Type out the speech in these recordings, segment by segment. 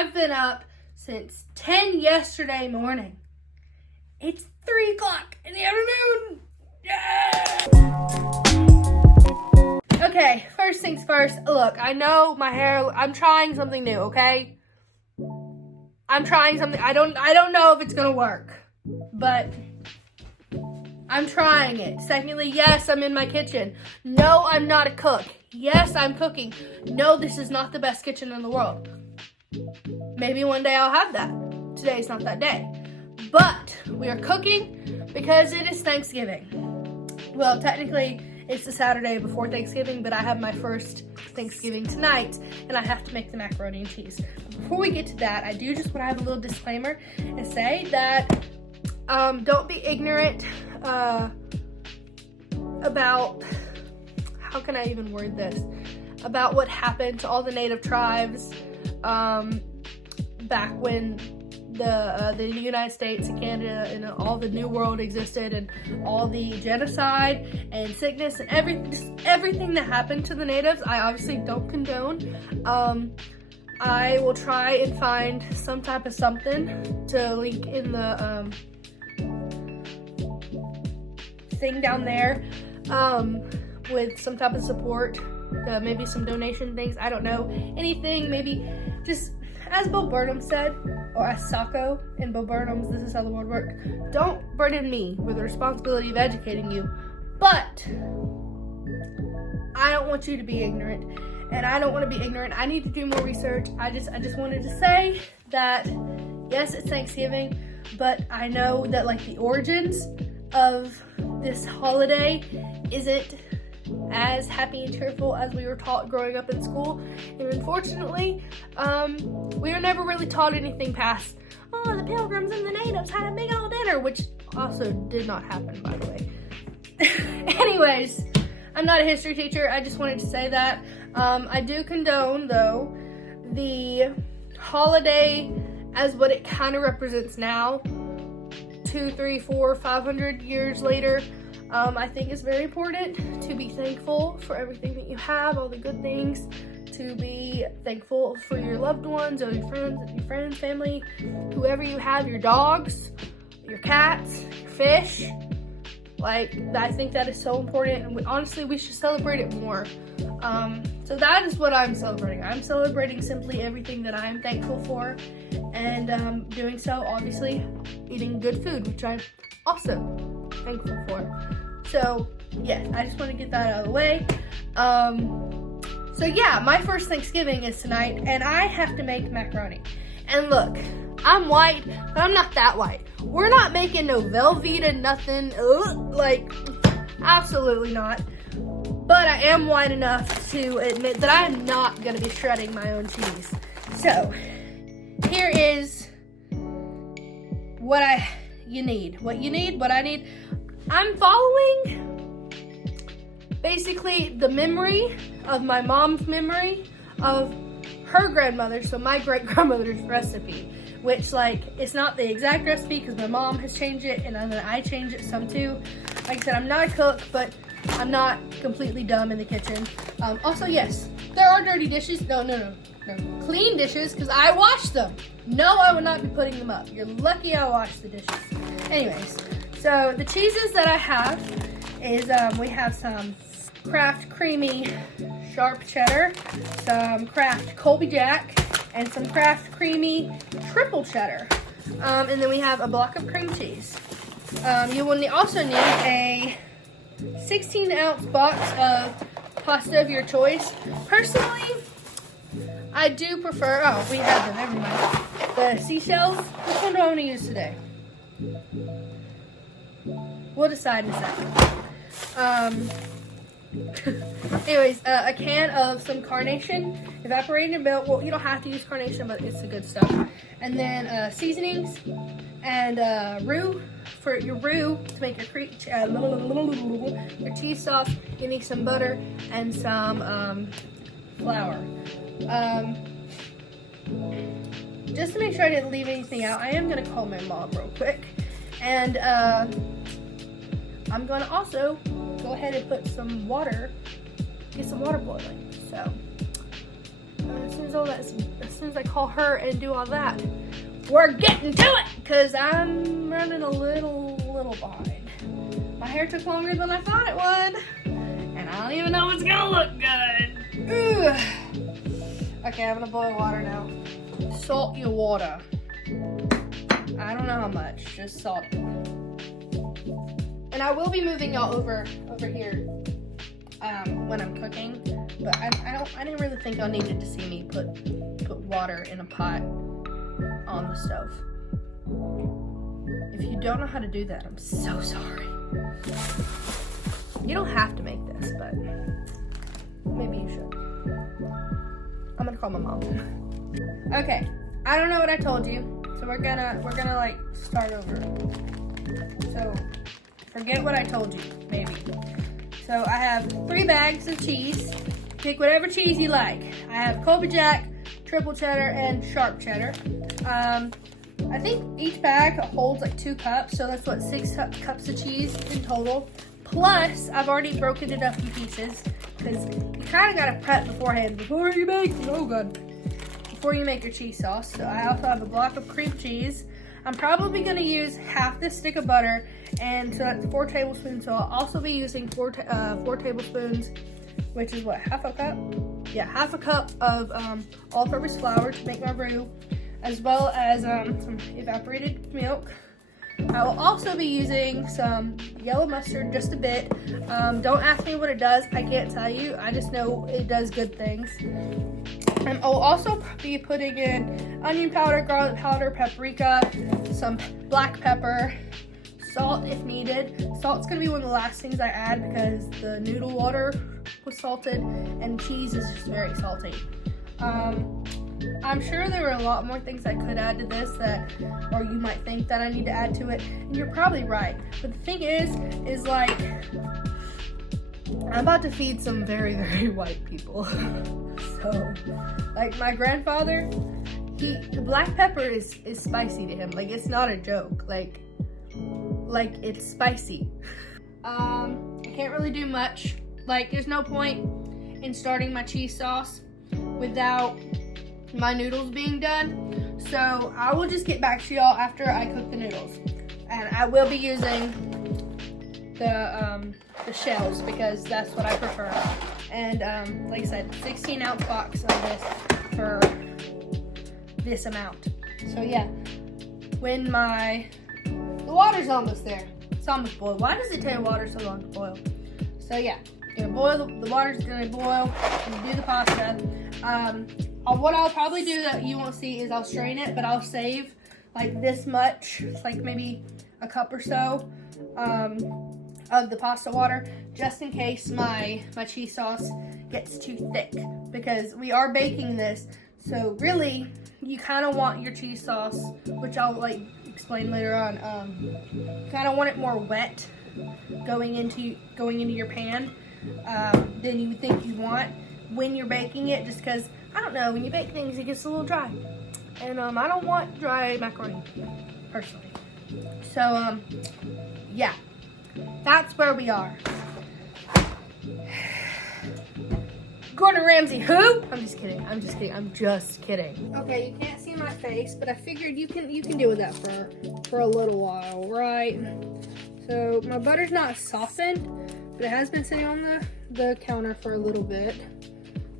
I've been up since 10 yesterday morning. It's 3 o'clock in the afternoon. Yeah! Okay, first things first. Look, I know my hair, I'm trying something new, okay? I'm trying something. I don't know if it's gonna work, but I'm trying it. Secondly, yes, I'm in my kitchen. No, I'm not a cook. Yes, I'm cooking. No, this is not the best kitchen in the world. Maybe one day I'll have that. Today's not that day. But we are cooking because it is Thanksgiving. Well, technically, it's the Saturday before Thanksgiving, but I have my first Thanksgiving tonight, and I have to make the macaroni and cheese. Before we get to that, I do just want to have a little disclaimer and say that don't be ignorant about, how can I even word this, about what happened to all the native tribes back when the United States and Canada and all the New World existed, and all the genocide and sickness and everything that happened to the natives. I obviously don't condone. I will try and find some type of something to link in the thing down there with some type of support, maybe some donation things. I don't know, anything, maybe just as Bo Burnham said, or as Sacco in Bo Burnham's This Is How the World Works, don't burden me with the responsibility of educating you, but I don't want you to be ignorant, and I don't want to be ignorant. I need to do more research. I just wanted to say that, yes, it's Thanksgiving, but I know that like the origins of this holiday isn't as happy and cheerful as we were taught growing up in school. And unfortunately, we were never really taught anything past, oh, the Pilgrims and the natives had a big old dinner, which also did not happen, by the way. Anyways, I'm not a history teacher. I just wanted to say that. I do condone, though, the holiday as what it kind of represents now, 200, 300, 400, 500 years later. I think it's very important to be thankful for everything that you have, all the good things, to be thankful for your loved ones or your friends, family, whoever you have, your dogs, your cats, your fish. Like, I think that is so important, and honestly, we should celebrate it more. So that is what I'm celebrating. I'm celebrating simply everything that I'm thankful for, and doing so, obviously, eating good food, which I'm also thankful for. So yeah, I just want to get that out of the way. So yeah, my first Thanksgiving is tonight, and I have to make macaroni. And look, I'm white, but I'm not that white. We're not making no Velveeta, nothing. Like, absolutely not. But I am white enough to admit that I am not going to be shredding my own cheese. So here is what you need. What I need. I'm following basically the memory of my mom's memory of her grandmother, so my great-grandmother's recipe, which, like, it's not the exact recipe because my mom has changed it, and then I changed it some too. Like I said, I'm not a cook, but I'm not completely dumb in the kitchen. Also, yes, there are dirty dishes. No. Clean dishes, because I washed them. No, I would not be putting them up. You're lucky I washed the dishes. Anyways, so the cheeses that I have is, we have some Kraft Creamy Sharp Cheddar, some Kraft Colby Jack, and some Kraft Creamy Triple Cheddar. And then we have a block of cream cheese. You will also need a 16-ounce box of pasta of your choice. Personally, I do prefer, we have them, never mind. The seashells, which one do I want to use today? We'll decide in a second. Anyways, a can of some carnation, evaporated milk. Well, you don't have to use carnation, but it's the good stuff. And then seasonings and roux for your roux to make your cheese sauce. You need some butter and some flour. Just to make sure I didn't leave anything out, I am going to call my mom real quick. And I'm going to also go ahead and put some water, get some water boiling. So as soon as soon as I call her and do all that, we're getting to it, because I'm running a little behind. My hair took longer than I thought it would, and I don't even know if it's gonna look good. Ugh. Okay, I'm gonna boil water now. Salt your water. I don't know how much, just salt it. And I will be moving y'all over here when I'm cooking, but I didn't really think y'all needed to see me put water in a pot on the stove. If you don't know how to do that, I'm so sorry. You don't have to make this, but maybe you should. I'm gonna call my mom. Okay, I don't know what I told you, so we're gonna like start over. So forget what I told you, maybe. So I have 3 bags of cheese. Pick whatever cheese you like. I have Colby Jack, triple cheddar, and sharp cheddar. I think each bag holds like 2 cups, so that's what 6 cups of cheese in total. Plus, I've already broken it up in pieces because you kind of gotta prep beforehand before you make. Oh god. Before you make your cheese sauce. So I also have a block of cream cheese. I'm probably gonna use half this stick of butter, and so that's 4 tablespoons. So I'll also be using 4 tablespoons, which is what, half a cup? Yeah, half a cup of all-purpose flour to make my roux, as well as some evaporated milk. I will also be using some yellow mustard, just a bit. Don't ask me what it does. I can't tell you. I just know it does good things. I'll also be putting in onion powder, garlic powder, paprika, some black pepper, salt if needed. Salt's gonna be one of the last things I add because the noodle water was salted and cheese is just very salty. I'm sure there were a lot more things I could add to this or you might think that I need to add to it. And you're probably right. But the thing is like, I'm about to feed some very, very white people. So, like my grandfather, the black pepper is spicy to him. Like, it's not a joke. Like it's spicy. I can't really do much. Like, there's no point in starting my cheese sauce without my noodles being done. So I will just get back to y'all after I cook the noodles. And I will be using the shells because that's what I prefer. And like I said, 16-ounce box of this for this amount. So yeah, when the water's almost there. It's almost boiled. Why does it take water so long to boil? So yeah, you're gonna boil, the water's gonna boil, and you do the pasta. What I'll probably do that you won't see is I'll strain it, but I'll save like this much, like maybe a cup or so of the pasta water, just in case my cheese sauce gets too thick, because we are baking this. So really, you kind of want your cheese sauce, which I'll like explain later on. Kind of want it more wet going into your pan than you would think you want when you're baking it, just because I don't know, when you bake things it gets a little dry, and I don't want dry macaroni personally. So yeah, that's where we are. Gordon Ramsay, who? I'm just kidding. Okay, you can't see my face, but I figured you can deal with that for a little while, right? So my butter's not softened, but it has been sitting on the counter for a little bit.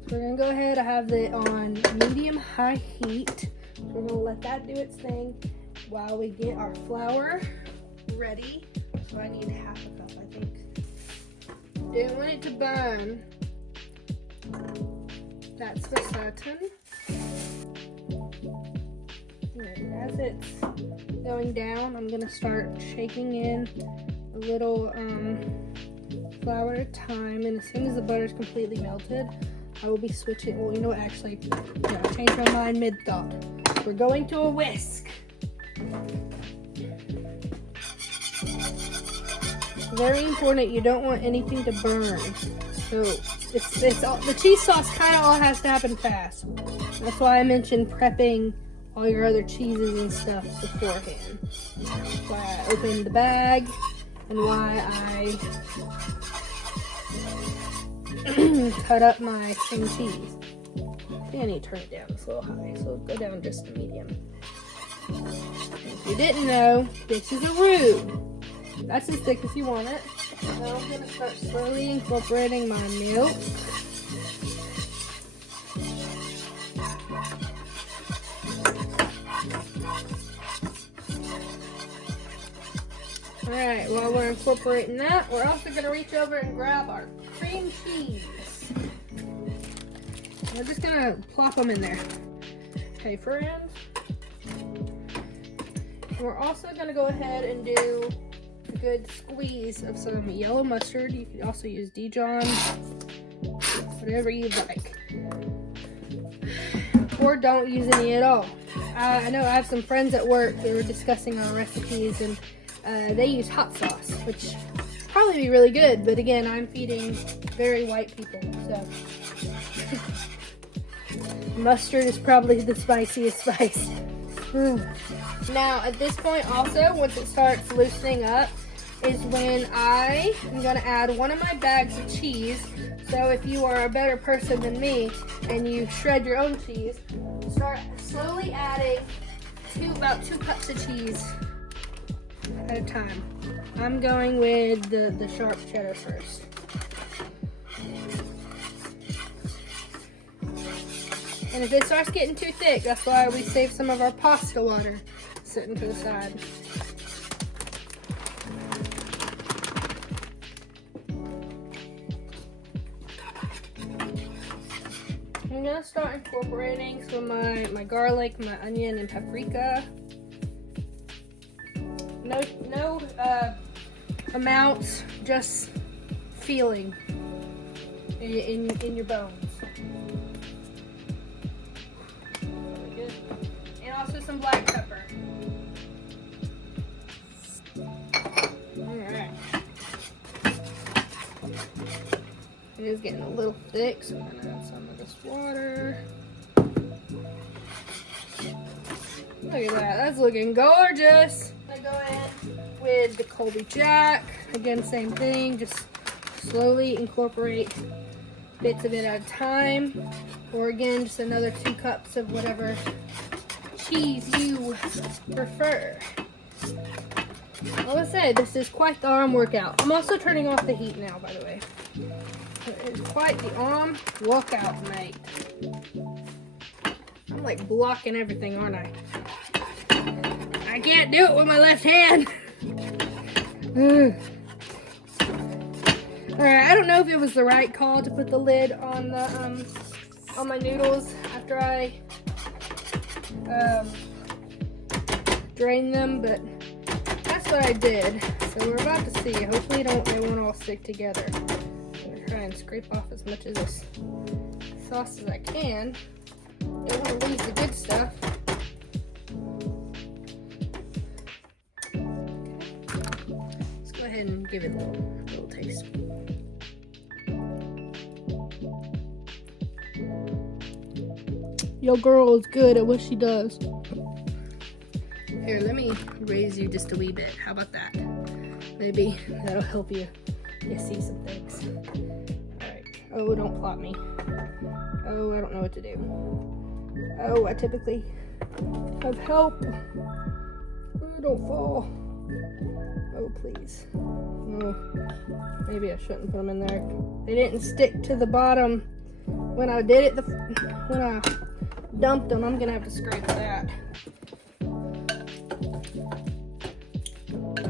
So we're gonna go ahead. I have it on medium-high heat. So we're gonna let that do its thing while we get our flour ready. So I need half a cup, I think. Didn't want it to burn. That's for certain. And as it's going down, I'm gonna start shaking in a little flour at a time, and as soon as the butter's completely melted, I will be switching. Well, you know what? Actually, yeah, I changed my mind mid-thought. We're going to a whisk. Very important. You don't want anything to burn. So it's all, the cheese sauce kind of all has to happen fast. That's why I mentioned prepping all your other cheeses and stuff beforehand. That's why I opened the bag and why I cut up my string cheese. think I need to turn it down. It's a little high, so go down just to medium. If you didn't know, this is a roux. That's as thick as you want it. Now I'm going to start slowly incorporating my milk. Alright, while we're incorporating that, we're also going to reach over and grab our cream cheese. We're just going to plop them in there. Okay, friends. We're also going to go ahead and do a good squeeze of some yellow mustard. You can also use Dijon, whatever you like. Or don't use any at all. I know I have some friends at work that were discussing our recipes, and they use hot sauce, which probably be really good, but again, I'm feeding very white people, so mustard is probably the spiciest spice. Now, at this point also, once it starts loosening up, is when I am going to add one of my bags of cheese. So if you are a better person than me and you shred your own cheese, start slowly adding about 2 cups of cheese at a time. I'm going with the sharp cheddar first. And if it starts getting too thick, that's why we save some of our pasta water sitting to the side. I'm gonna start incorporating some of my garlic, my onion, and paprika. No amounts, just feeling in your bones. Really good. And also some black pepper. Alright. It is getting a little thick, so I'm gonna add some of this water. Look at that, that's looking gorgeous. I'm gonna go in with the Colby Jack. Again, same thing, just slowly incorporate bits of it at a time. Or again, just another 2 cups of whatever cheese you prefer. I will say, this is quite the arm workout. I'm also turning off the heat now, by the way. It is quite the arm workout, mate. I'm like blocking everything, aren't I? I can't do it with my left hand. Alright, I don't know if it was the right call to put the lid on the on my noodles after I drain them, but that's what I did. So we're about to see. Hopefully they won't all stick together. I'm gonna try and scrape off as much of this sauce as I can. Don't want to lose the good stuff. Let's go ahead and give it a little taste. Your girl is good at what she does. Here, let me raise you just a wee bit. How about that? Maybe that'll help you see some things. Alright. Oh, don't plot me. Oh, I don't know what to do. Oh, I typically have help. Oh, don't fall. Oh, please. Oh, maybe I shouldn't put them in there. They didn't stick to the bottom when I did it. When I dumped them, I'm gonna have to scrape that.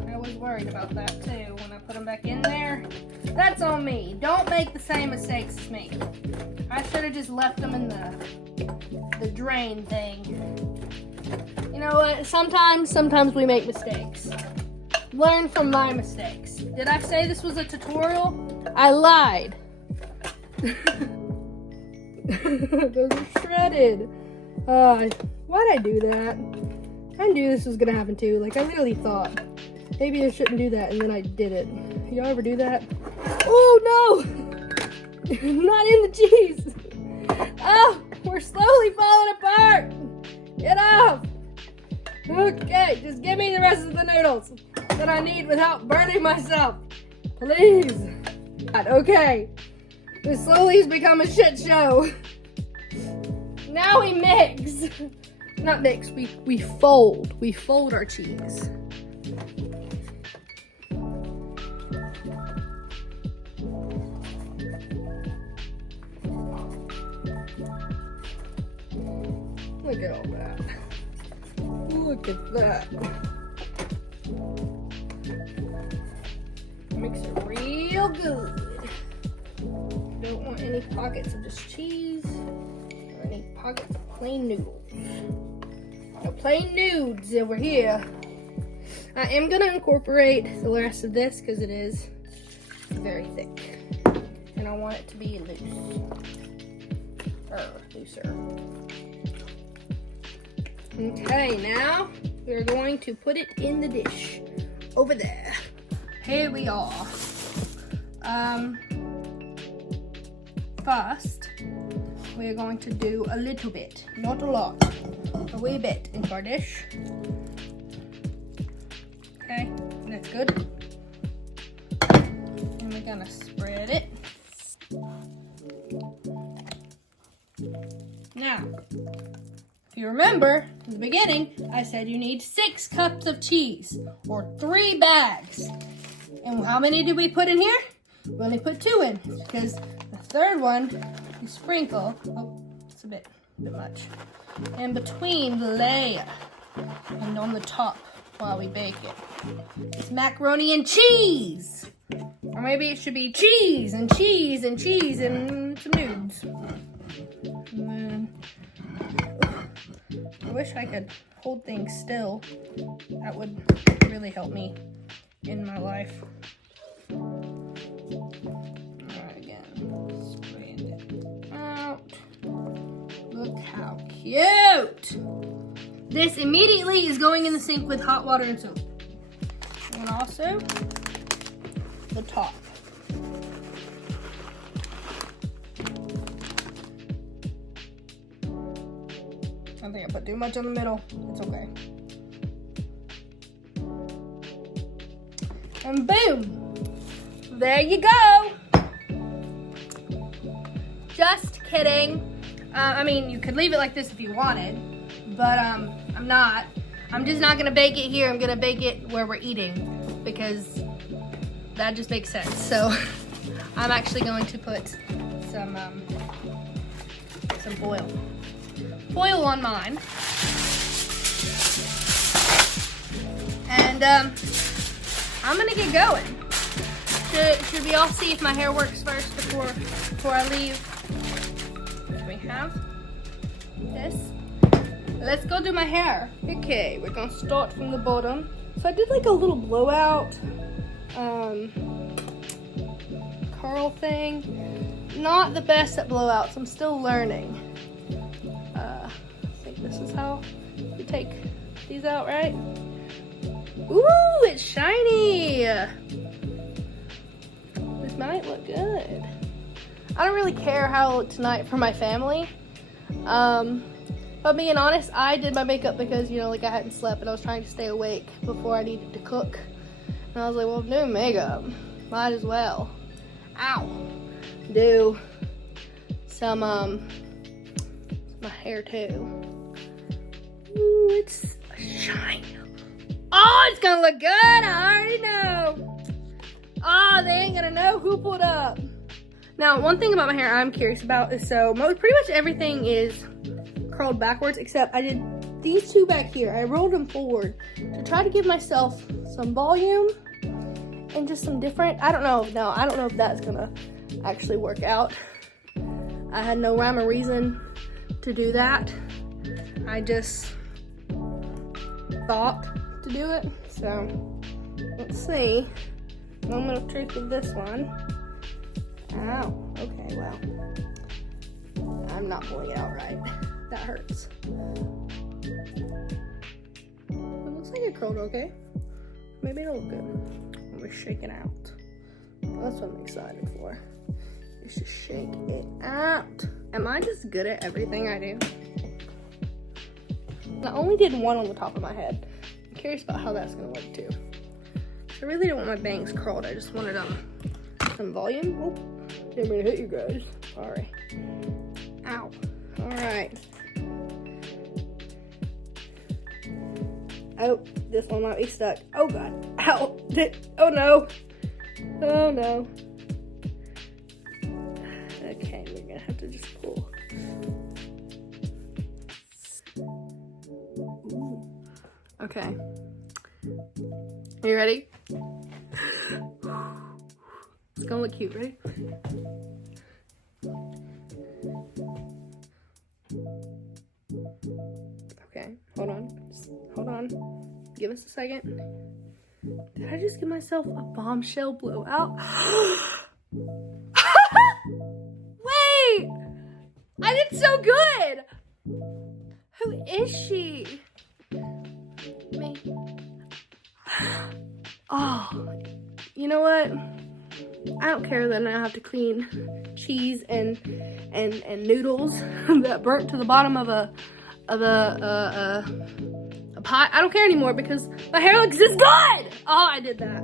I was worried about that too when I put them back in there. That's on me. Don't make the same mistakes as me. I should have just left them in the drain thing. You know what? Sometimes we make mistakes. Learn from my mistakes. Did I say this was a tutorial? I lied. Those are shredded. Why'd I do that? I knew this was gonna happen too. Like, I literally thought maybe I shouldn't do that, and then I did it. Y'all ever do that? Oh no! Not in the cheese. Oh, we're slowly falling apart. Get off. Okay, just give me the rest of the noodles that I need without burning myself, please. Okay, this slowly has become a shit show. Now we mix. Not mix, we fold. We fold our cheese. Look at all that. Look at that. Mix it real good. Don't want any pockets of just cheese or any pockets of plain noodles. No plain nudes over here. I am gonna incorporate the rest of this because it is very thick. And I want it to be looser. Okay, now we're going to put it in the dish over there. Here we are. First, we're going to do a little bit, not a lot, a wee bit into our dish. Okay, that's good. And we're gonna spread it. Now, if you remember, in the beginning, I said you need 6 cups of cheese, or 3 bags. And how many did we put in here? We only put 2 in, because the third one, you sprinkle, oh, it's a bit much, in between the layer and on the top while we bake it. It's macaroni and cheese. Or maybe it should be cheese and cheese and cheese and some nudes. And then, I wish I could hold things still. That would really help me in my life. Alright, again, spread it out. Look how cute! This immediately is going in the sink with hot water and soap. And also, the top. I think I put too much in the middle. It's okay. And boom! There you go! Just kidding. I mean, you could leave it like this if you wanted, but I'm not. I'm just not gonna bake it here. I'm gonna bake it where we're eating because that just makes sense. So I'm actually going to put some foil on mine. And I'm gonna get going. Should we all see if my hair works first before I leave? So we have this. Let's go do my hair. Okay, we're gonna start from the bottom. So I did like a little blowout curl thing. Not the best at blowouts. I'm still learning. I think this is how you take these out, right? Ooh, it's shiny. This might look good. I don't really care how I look tonight for my family. But being honest, I did my makeup because, you know, like I hadn't slept and I was trying to stay awake before I needed to cook. And I was like, well, I'm doing makeup. Might as well. Ow. Do some, my hair too. Ooh, it's shiny. Oh, it's gonna look good. I already know. Oh, they ain't gonna know who pulled up. Now, one thing about my hair I'm curious about is pretty much everything is curled backwards, except I did these 2 back here. I rolled them forward to try to give myself some volume and just some different, I don't know if that's gonna actually work out. I had no rhyme or reason to do that. I just thought to do it. So let's see. Moment of truth with this one. Ow. Okay, well, I'm not pulling it out right. That hurts. It looks like it curled okay. Maybe it'll look good. I'm gonna shake it out. That's what I'm excited for. Is to shake it out. Am I just good at everything I do? I only did one on the top of my head. I'm curious about how that's gonna look too. I really don't want my bangs curled. I just wanted some volume. Oh, didn't mean to hit you guys. Sorry. Ow. All right. Oh, this one might be stuck. Oh God. Ow. Oh no. Oh no. Okay, we're gonna have to just pull. Ooh. Okay. Are you ready? It's gonna look cute, ready? Okay, hold on. Just hold on. Give us a second. Did I just give myself a bombshell blowout? Wait! I did so good! Who is she? Me. Oh, you know what? I don't care that I have to clean cheese and noodles that burnt to the bottom of a pot. I don't care anymore because my hair looks this good. Oh, I did that.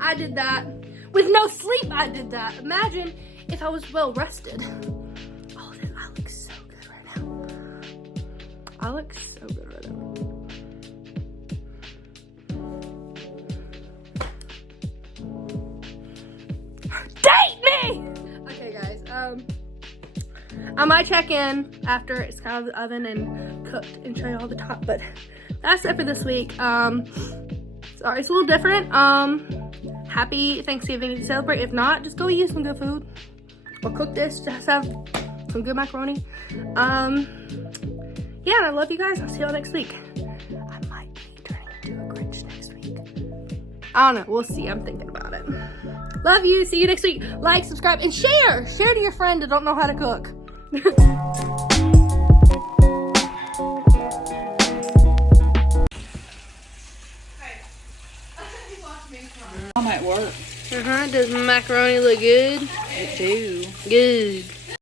I did that with no sleep. I did that. Imagine if I was well rested. Oh, I look so good right now. I look so good right now. Date me! Okay, guys. I might check in after it's out of the oven and cooked and show you all the top, but that's it for this week. Sorry, it's a little different. Happy Thanksgiving if you celebrate. If not, just go eat some good food or cook this. Just have some good macaroni. Yeah, and I love you guys. I'll see y'all next week. I might be turning into a Grinch next week. I don't know. We'll see. I'm thinking about it. Love you. See you next week. Like, subscribe, and share. Share to your friend that don't know how to cook. I'm at work. Does macaroni look good? It do. Good.